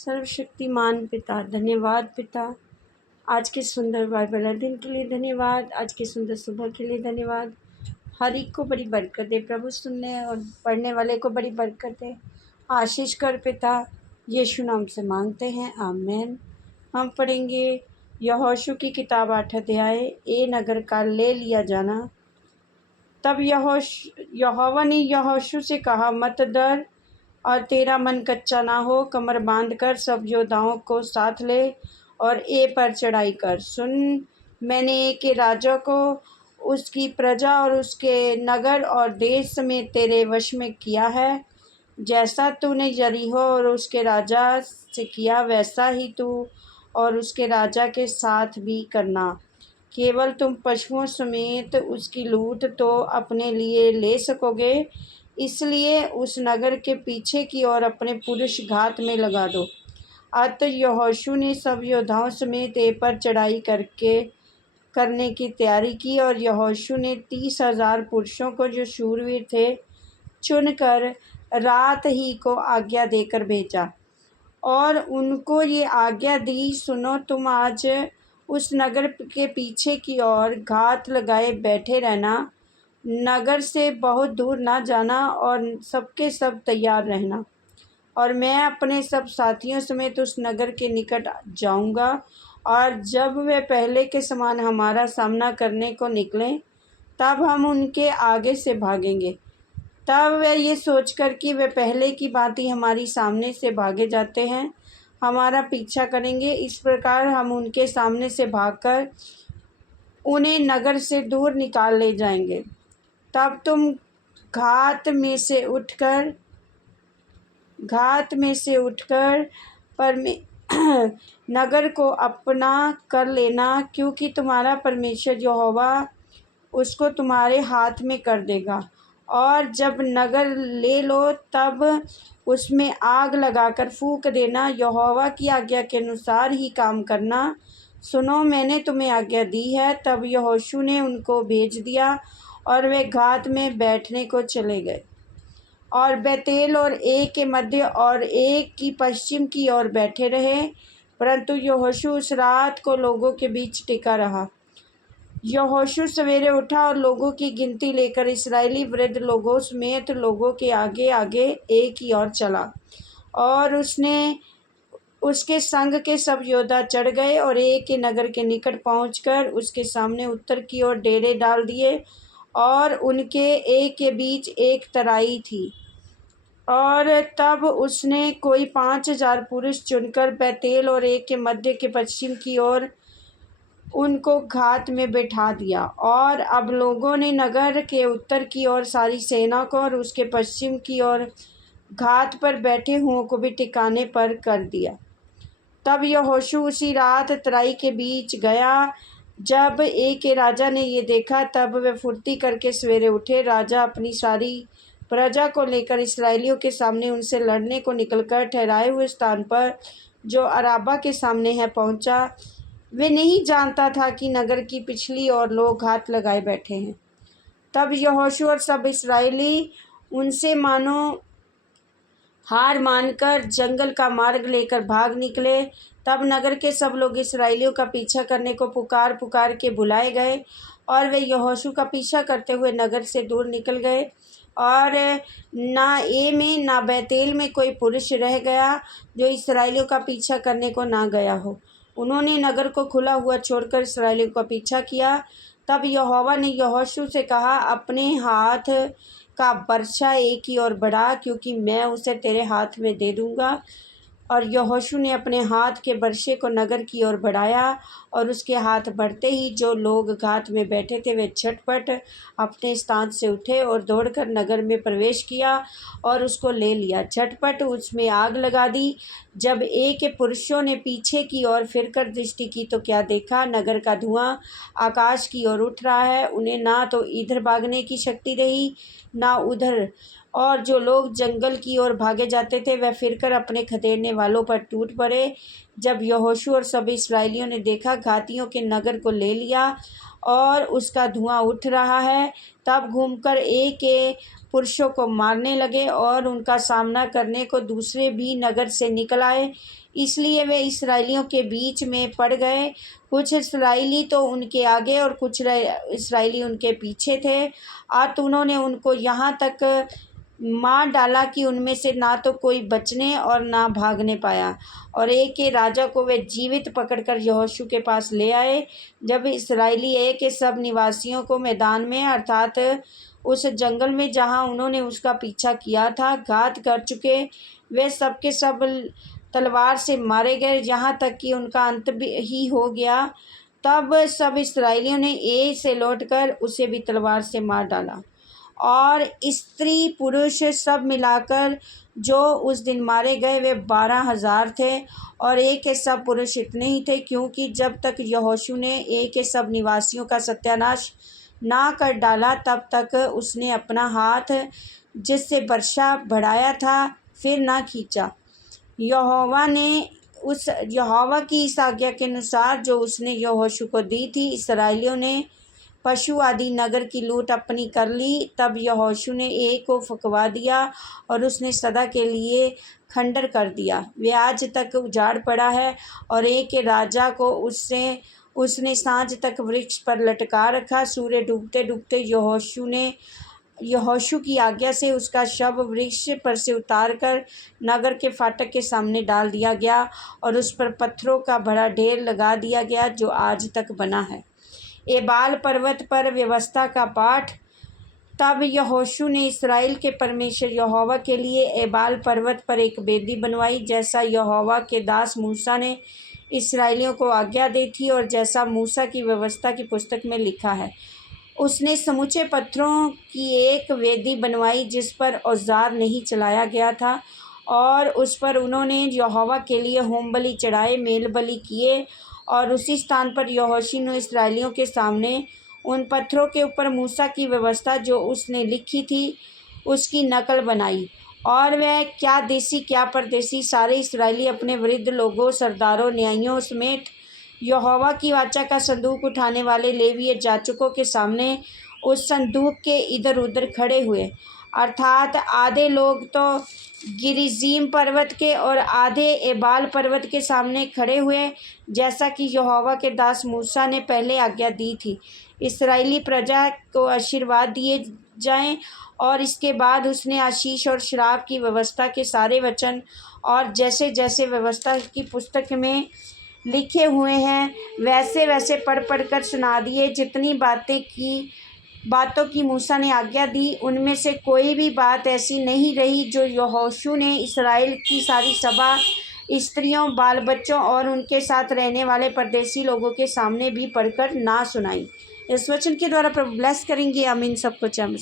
सर्वशक्तिमान पिता, धन्यवाद पिता, आज के सुंदर बाइबल दिन के लिए धन्यवाद, आज के सुंदर सुबह के लिए धन्यवाद। हर एक को बड़ी बरकत दे प्रभु, सुनने और पढ़ने वाले को बड़ी बरकत दे, आशीष कर पिता, यीशु नाम से मांगते हैं, आमीन। हम पढ़ेंगे यहोशू की किताब 8 अध्याय, ए नगर का ले लिया जाना। तब यहोवा ने यहोशू से कहा, मत डर और तेरा मन कच्चा ना हो, कमर बांध कर सब योद्धाओं को साथ ले और ए पर चढ़ाई कर। सुन, मैंने ए के राजा को, उसकी प्रजा और उसके नगर और देश समेत तेरे वश में किया है। जैसा तूने यरीहो और उसके राजा से किया, वैसा ही तू और उसके राजा के साथ भी करना। केवल तुम पशुओं समेत उसकी लूट तो अपने लिए ले सकोगे, इसलिए उस नगर के पीछे की ओर अपने पुरुष घात में लगा दो। अतः यहोशू ने सब योद्धाओं समेत ए पर चढ़ाई करने की तैयारी की, और यहोशू ने 30,000 पुरुषों को, जो शूरवीर थे, चुनकर रात ही को आज्ञा देकर भेजा और उनको ये आज्ञा दी, सुनो, तुम आज उस नगर के पीछे की ओर घात लगाए बैठे रहना, नगर से बहुत दूर ना जाना और सबके सब तैयार रहना। और मैं अपने सब साथियों समेत उस नगर के निकट जाऊंगा, और जब वे पहले के समान हमारा सामना करने को निकलें, तब हम उनके आगे से भागेंगे। तब वे ये सोचकर कि वे पहले की भांति हमारी सामने से भागे जाते हैं, हमारा पीछा करेंगे। इस प्रकार हम उनके सामने से भागकर उन्हें नगर से दूर निकाल ले जाएंगे। तब तुम घात में से उठकर नगर को अपना कर लेना, क्योंकि तुम्हारा परमेश्वर यहोवा उसको तुम्हारे हाथ में कर देगा। और जब नगर ले लो, तब उसमें आग लगाकर फूंक देना। यहोवा की आज्ञा के अनुसार ही काम करना। सुनो, मैंने तुम्हें आज्ञा दी है। तब यहोशू ने उनको भेज दिया और वे घात में बैठने को चले गए और बेतेल और ए के मध्य और एक की पश्चिम की ओर बैठे रहे। परंतु यहोशू उस रात को लोगों के बीच टिका रहा। यहोशू सवेरे उठा और लोगों की गिनती लेकर इस्राएली वृद्ध लोगों समेत लोगों के आगे आगे ए की ओर चला, और उसने उसके संग के सब योद्धा चढ़ गए और ए के नगर के निकट पहुंचकर उसके सामने उत्तर की ओर डेरे डाल दिए, और उनके ए के बीच एक तराई थी। और तब उसने कोई 5,000 पुरुष चुनकर बेतेल और ए के मध्य के पश्चिम की ओर उनको घात में बैठा दिया। और अब लोगों ने नगर के उत्तर की ओर सारी सेना को और उसके पश्चिम की ओर घात पर बैठे हुओं को भी ठिकाने पर कर दिया। तब यहोशू उसी रात तराई के बीच गया। जब ए के राजा ने ये देखा, तब वे फुर्ती करके सवेरे उठे। राजा अपनी सारी प्रजा को लेकर इस्राएलियों के सामने उनसे लड़ने को निकलकर ठहराए हुए स्थान पर, जो अराबा के सामने है, पहुंचा। वे नहीं जानता था कि नगर की पिछली ओर लोग घात लगाए बैठे हैं। तब यहोशू और सब इस्राएली उनसे मानो हार मानकर जंगल का मार्ग लेकर भाग निकले। तब नगर के सब लोग इस्राएलियों का पीछा करने को पुकार पुकार के बुलाए गए, और वे यहोशू का पीछा करते हुए नगर से दूर निकल गए। और ना ए में ना बेतेल में कोई पुरुष रह गया जो इस्राएलियों का पीछा करने को ना गया हो। उन्होंने नगर को खुला हुआ छोड़कर इस्राएलियों का पीछा किया। तब यहोवा ने यहोशू से कहा, अपने हाथ का बर्छा ए की ओर बढ़ा, क्योंकि मैं उसे तेरे हाथ में दे दूंगा। और यहोशू ने अपने हाथ के बर्छे को नगर की ओर बढ़ाया, और उसके हाथ बढ़ते ही जो लोग घात में बैठे थे वे झटपट अपने स्थान से उठे और दौड़कर नगर में प्रवेश किया और उसको ले लिया। झटपट उसमें आग लगा दी। जब ए के पुरुषों ने पीछे की ओर फिरकर दृष्टि की तो क्या देखा, नगर का धुआं आकाश की ओर उठ रहा है। उन्हें ना तो इधर भागने की शक्ति रही ना उधर, और जो लोग जंगल की ओर भागे जाते थे वह फिरकर अपने खदेड़ने वालों पर टूट पड़े। जब यहोशू और सभी इस्राएलियों ने देखा घातियों के नगर को ले लिया और उसका धुआं उठ रहा है, तब घूमकर एक पुरुषों को मारने लगे और उनका सामना करने को दूसरे भी नगर से निकल आए। इसलिए वे इस्राएलियों के बीच में पड़ गए। कुछ इस्राएली तो उनके आगे और कुछ इस्राएली उनके पीछे थे। अतः उन्होंने उनको यहाँ तक मार डाला कि उनमें से ना तो कोई बचने और ना भागने पाया। और एक के राजा को वे जीवित पकड़कर यहोशू के पास ले आए। जब इस्राएली एक के सब निवासियों को मैदान में अर्थात उस जंगल में जहाँ उन्होंने उसका पीछा किया था घात कर चुके, वे सब के सब तलवार से मारे गए, यहाँ तक कि उनका अंत भी ही हो गया। तब सब इस्राएलियों ने ए से लौटकर उसे भी तलवार से मार डाला और स्त्री पुरुष सब मिलाकर जो उस दिन मारे गए वे 12,000 थे। और एक के सब पुरुष इतने ही थे, क्योंकि जब तक यहोशू ने एक के सब निवासियों का सत्यानाश ना कर डाला तब तक उसने अपना हाथ जिससे वर्षा बढ़ाया था फिर ना खींचा। यहोवा की इस आज्ञा के अनुसार जो उसने यहोशू को दी थी, इस्राएलियों ने पशु आदि नगर की लूट अपनी कर ली। तब यहोशू ने एक को फुकवा दिया और उसने सदा के लिए खंडर कर दिया। वे आज तक उजाड़ पड़ा है। और एक के राजा को उसने सांझ तक वृक्ष पर लटका रखा। सूर्य डूबते डूबते यहोशू की आज्ञा से उसका शव वृक्ष पर से उतारकर नगर के फाटक के सामने डाल दिया गया और उस पर पत्थरों का बड़ा ढेर लगा दिया गया जो आज तक बना है। एबाल पर्वत पर व्यवस्था का पाठ। तब यहोशू ने इस्राएल के परमेश्वर यहोवा के लिए एबाल पर्वत पर एक वेदी बनवाई, जैसा यहोवा के दास मूसा ने इस्राएलियों को आज्ञा दी थी और जैसा मूसा की व्यवस्था की पुस्तक में लिखा है। उसने समूचे पत्थरों की एक वेदी बनवाई जिस पर औजार नहीं चलाया गया था, और उस पर उन्होंने यहोवा के लिए होम बलि चढ़ाए, मेल बलि किए। और उसी स्थान पर यहोशू ने इस्राएलियों के सामने उन पत्थरों के ऊपर मूसा की व्यवस्था जो उसने लिखी थी उसकी नकल बनाई। और वह क्या देशी क्या परदेशी सारे इस्राएली अपने वृद्ध लोगों, सरदारों, न्यायियों समेत यहोवा की वाचा का संदूक उठाने वाले लेवीय याजकों के सामने उस संदूक के इधर उधर खड़े हुए। अर्थात आधे लोग तो गिरिजीम पर्वत के और आधे एबाल पर्वत के सामने खड़े हुए, जैसा कि यहोवा के दास मूसा ने पहले आज्ञा दी थी। इस्राएली प्रजा को आशीर्वाद दिए जाएं। और इसके बाद उसने आशीष और श्राप की व्यवस्था के सारे वचन और जैसे जैसे व्यवस्था की पुस्तक में लिखे हुए हैं वैसे वैसे पढ़ पढ़ कर सुना दिए। जितनी बातों की मूसा ने आज्ञा दी, उनमें से कोई भी बात ऐसी नहीं रही जो यहोशू ने इस्राएल की सारी सभा, स्त्रियों, बाल बच्चों और उनके साथ रहने वाले परदेशी लोगों के सामने भी पढ़कर ना सुनाई। इस वचन के द्वारा प्रभु ब्लेस करेंगे। आमीन। सबको जय मसीह।